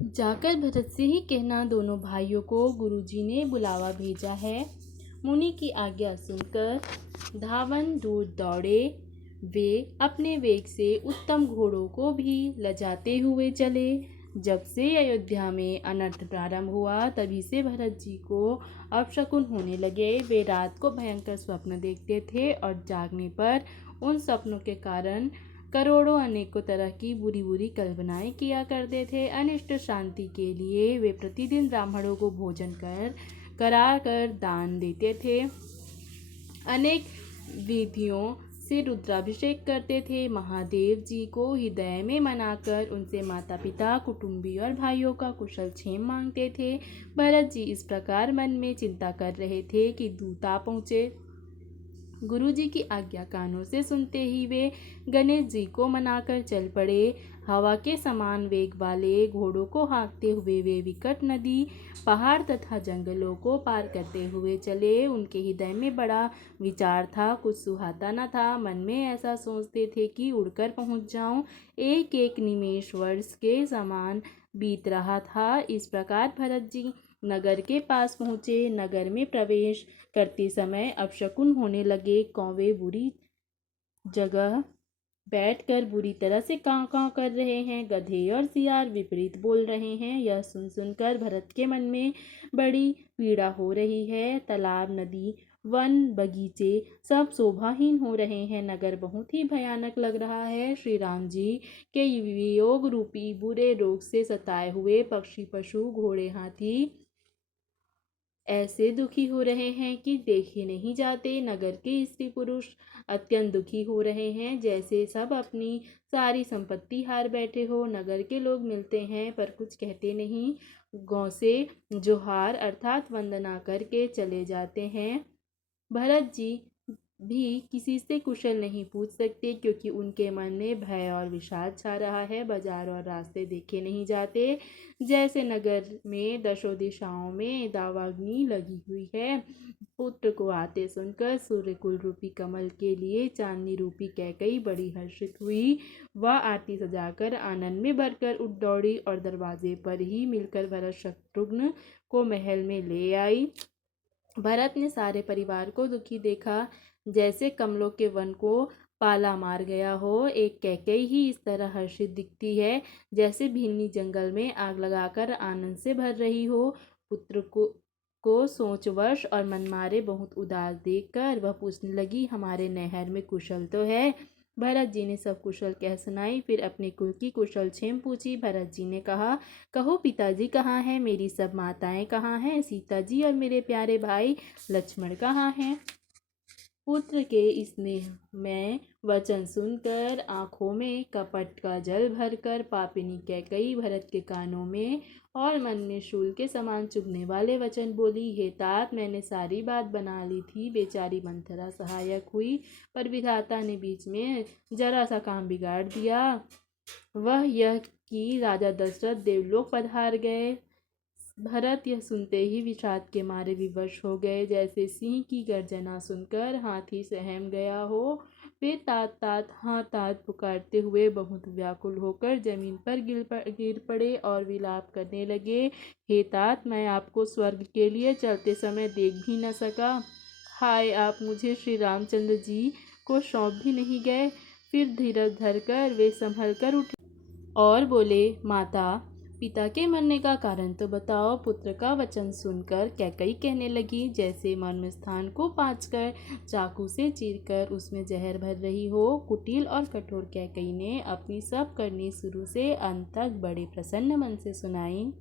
जाकर भरत से ही कहना दोनों भाइयों को गुरुजी ने बुलावा भेजा है। मुनि की आज्ञा सुनकर धावन दूर दौड़े। वे अपने वेग से उत्तम घोड़ों को भी लजाते हुए चले। जब से अयोध्या में अनर्थ प्रारंभ हुआ तभी से भरत जी को अपशकुन होने लगे। वे रात को भयंकर स्वप्न देखते थे और जागने पर उन स्वप्नों के कारण करोड़ों अनेकों तरह की बुरी बुरी कल्पनाएं किया करते थे। अनिष्ट शांति के लिए वे प्रतिदिन ब्राह्मणों को भोजन करा कर दान देते थे। अनेक विधियों से रुद्राभिषेक करते थे। महादेव जी को हृदय में मनाकर उनसे माता पिता, कुटुंबी और भाइयों का कुशल क्षेम मांगते थे। भरत जी इस प्रकार मन में चिंता कर रहे थे कि दूत आ पहुँचे। गुरुजी की आज्ञा कानों से सुनते ही वे गणेश जी को मनाकर चल पड़े। हवा के समान वेग वाले घोड़ों को हाँकते हुए वे विकट नदी, पहाड़ तथा जंगलों को पार करते हुए चले। उनके हृदय में बड़ा विचार था, कुछ सुहाता न था। मन में ऐसा सोचते थे कि उड़कर पहुँच जाऊं। एक एक निमेष वर्ष के समान बीत रहा था। इस प्रकार भरत जी नगर के पास पहुँचे। नगर में प्रवेश करते समय अपशकुन होने लगे। कौवे बुरी जगह बैठकर बुरी तरह से काँव काँव कर रहे हैं। गधे और सियार विपरीत बोल रहे हैं। यह सुन सुनकर भरत के मन में बड़ी पीड़ा हो रही है। तालाब, नदी, वन, बगीचे सब शोभाहीन हो रहे हैं। नगर बहुत ही भयानक लग रहा है। श्री राम जी के वियोग रूपी बुरे रोग से सताए हुए पक्षी, पशु, घोड़े, हाथी ऐसे दुखी हो रहे हैं कि देखे नहीं जाते। नगर के स्त्री पुरुष अत्यंत दुखी हो रहे हैं, जैसे सब अपनी सारी संपत्ति हार बैठे हो। नगर के लोग मिलते हैं पर कुछ कहते नहीं। गौ से जोहार अर्थात वंदना करके चले जाते हैं। भरत जी भी किसी से कुशल नहीं पूछ सकते, क्योंकि उनके मन में भय और विषाद छा रहा है। बाजार और रास्ते देखे नहीं जाते। जैसे नगर में दशों दिशाओं में दावाग्नि लगी हुई है। पुत्र को आते सुनकर सूर्यकुल रूपी कमल के लिए चांदनी रूपी कैकई बड़ी हर्षित हुई। वह आरती सजाकर आनंद में भरकर उठ दौड़ी और दरवाजे पर ही मिलकर भरत शत्रुघ्न को महल में ले आई। भरत ने सारे परिवार को दुखी देखा, जैसे कमलों के वन को पाला मार गया हो। एक कैकई ही इस तरह हर्षित दिखती है, जैसे भीनी जंगल में आग लगाकर आनंद से भर रही हो। पुत्र को सोचवश और मनमारे बहुत उदास देखकर वह पूछने लगी, हमारे नैहर में कुशल तो है? भरत जी ने सब कुशल कह सुनाई। फिर अपने कुल की कुशल क्षेम पूछी। भरत जी ने कहा, कहो पिताजी कहाँ हैं? मेरी सब माताएं कहाँ हैं? सीता जी और मेरे प्यारे भाई लक्ष्मण कहाँ हैं? पुत्र के स्नेह में वचन सुनकर आंखों में कपट का जल भरकर पापिनी कैकई भरत के कानों में और मन में शूल के समान चुभने वाले वचन बोली, हे तात, मैंने सारी बात बना ली थी। बेचारी मंथरा सहायक हुई, पर विधाता ने बीच में जरा सा काम बिगाड़ दिया। वह यह कि राजा दशरथ देवलोक पधार गए। भरत यह सुनते ही विषाद के मारे विवश हो गए, जैसे सिंह की गर्जना सुनकर हाथी सहम गया हो। वे तात तात हाँ तात पुकारते हुए बहुत व्याकुल होकर जमीन पर गिर पड़े और विलाप करने लगे। हे तात, मैं आपको स्वर्ग के लिए चलते समय देख भी न सका। हाय, आप मुझे श्री रामचंद्र जी को सौंप भी नहीं गए। फिर धीरज धरकर वे संभल कर उठे और बोले, माता, पिता के मरने का कारण तो बताओ। पुत्र का वचन सुनकर कैकई कहने लगी, जैसे मर्म स्थान को पाँचकर चाकू से चीरकर उसमें जहर भर रही हो। कुटिल और कठोर कैकई ने अपनी सब करनी शुरू से अंत तक बड़े प्रसन्न मन से सुनाई।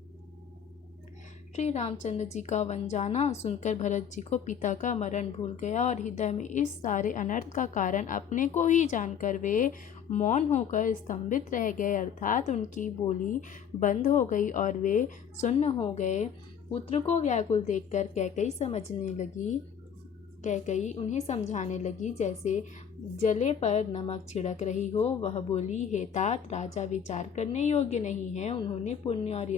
श्री रामचंद्र जी का वन जाना सुनकर भरत जी को पिता का मरण भूल गया और हृदय में इस सारे अनर्थ का कारण अपने को ही जानकर वे मौन होकर स्तंभित रह गए, अर्थात उनकी बोली बंद हो गई और वे सुन्न हो गए। पुत्र को व्याकुल देखकर कैकई उन्हें समझाने लगी, जैसे जले पर नमक छिड़क रही हो। वह बोली, हे तात, राजा विचार करने योग्य नहीं है। उन्होंने पुण्य और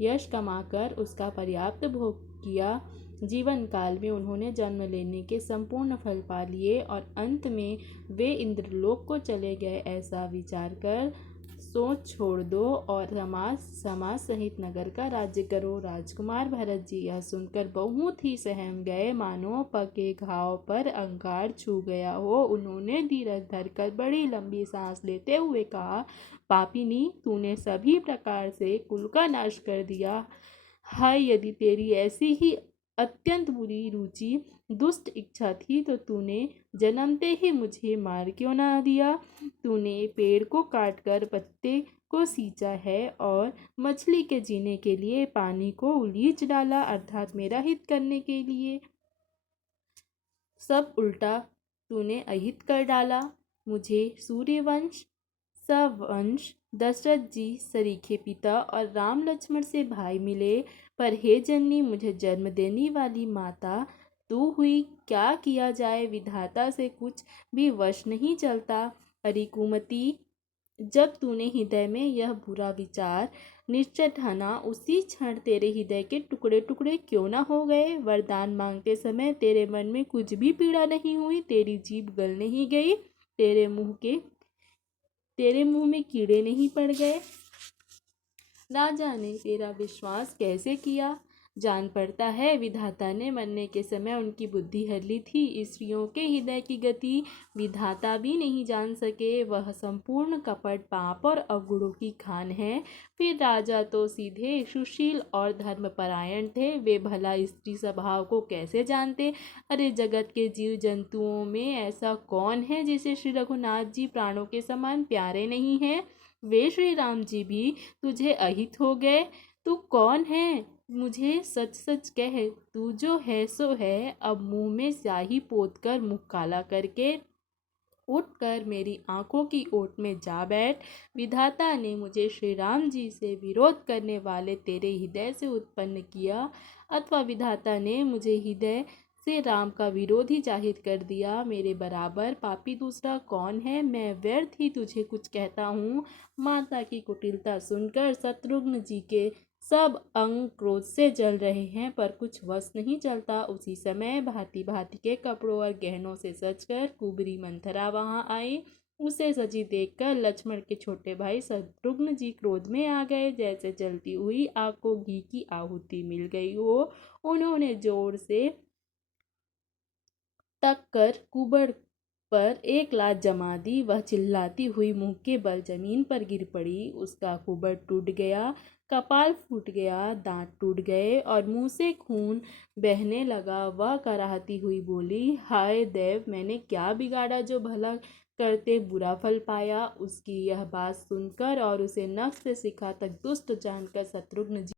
यश कमाकर उसका पर्याप्त भोग किया। जीवन काल में उन्होंने जन्म लेने के संपूर्ण फल पा लिए और अंत में वे इंद्रलोक को चले गए। ऐसा विचार कर सो छोड़ दो और समाज सहित नगर का राज्य करो। राजकुमार भरत जी यह सुनकर बहुत ही सहम गए, मानो पके घाव पर अंगार छू गया हो। उन्होंने धीरज धरकर बड़ी लंबी सांस लेते हुए कहा, पापिनी, तूने सभी प्रकार से कुल का नाश कर दिया। हाय, यदि तेरी ऐसी ही अत्यंत बुरी रुचि, दुष्ट इच्छा थी तो तूने जन्मते ही मुझे मार क्यों ना दिया। तूने पेड़ को काटकर पत्ते को सींचा है और मछली के जीने के लिए पानी को उलीच डाला, अर्थात मेरा हित करने के लिए सब उल्टा तूने अहित कर डाला। मुझे सूर्यवंश, सवंश, दशरथ जी सरीखे पिता और राम लक्ष्मण से भाई मिले, पर हे जननी, मुझे जन्म देने वाली माता तू हुई। क्या किया जाए, विधाता से कुछ भी वश नहीं चलता। अरे कुमति, जब तूने हृदय में यह बुरा विचार निश्चय ठाना, उसी क्षण तेरे हृदय के टुकड़े टुकड़े क्यों न हो गए। वरदान मांगते समय तेरे मन में कुछ भी पीड़ा नहीं हुई, तेरी जीभ गल नहीं गई, तेरे मुंह में कीड़े नहीं पड़ गए। राजा ने तेरा विश्वास कैसे किया, जान पड़ता है विधाता ने मरने के समय उनकी बुद्धि हर ली थी। स्त्रियों के हृदय की गति विधाता भी नहीं जान सके, वह संपूर्ण कपट, पाप और अवगुणों की खान है। फिर राजा तो सीधे सुशील और धर्मपरायण थे, वे भला स्त्री स्वभाव को कैसे जानते। अरे जगत के जीव जंतुओं में ऐसा कौन है जिसे श्री रघुनाथ जी प्राणों के समान प्यारे नहीं है। वे श्री राम जी भी तुझे अहित हो गए। तू कौन है, मुझे सच सच कह, तू जो है सो है। अब मुंह में स्याही पोत कर, मुख काला करके उठकर मेरी आंखों की ओट में जा बैठ। विधाता ने मुझे श्री राम जी से विरोध करने वाले तेरे हृदय से उत्पन्न किया, अथवा विधाता ने मुझे हृदय से राम का विरोधी जाहिर कर दिया। मेरे बराबर पापी दूसरा कौन है। मैं व्यर्थ ही तुझे कुछ कहता हूँ। माता की कुटिलता सुनकर शत्रुघ्न जी के सब अंग क्रोध से जल रहे हैं, पर कुछ वश नहीं चलता। उसी समय भांति भांति के कपड़ों और गहनों से सजकर कुबरी मंथरा वहां आई। उसे सजी देखकर लक्ष्मण के छोटे भाई शत्रुघ्न जी क्रोध में आ गए, जैसे जलती हुई आग को घी की आहुति मिल गई हो। उन्होंने जोर से तक कर कुबड़ पर एक लात जमा दी। वह चिल्लाती हुई मुंह के बल जमीन पर गिर पड़ी। उसका कुबड़ टूट गया, कपाल फूट गया, दांत टूट गए और मुंह से खून बहने लगा। वह कराहती हुई बोली, हाय देव, मैंने क्या बिगाड़ा जो भला करते बुरा फल पाया। उसकी यह बात सुनकर और उसे नख से शिखा तक दुष्ट जानकर शत्रुघ्न जी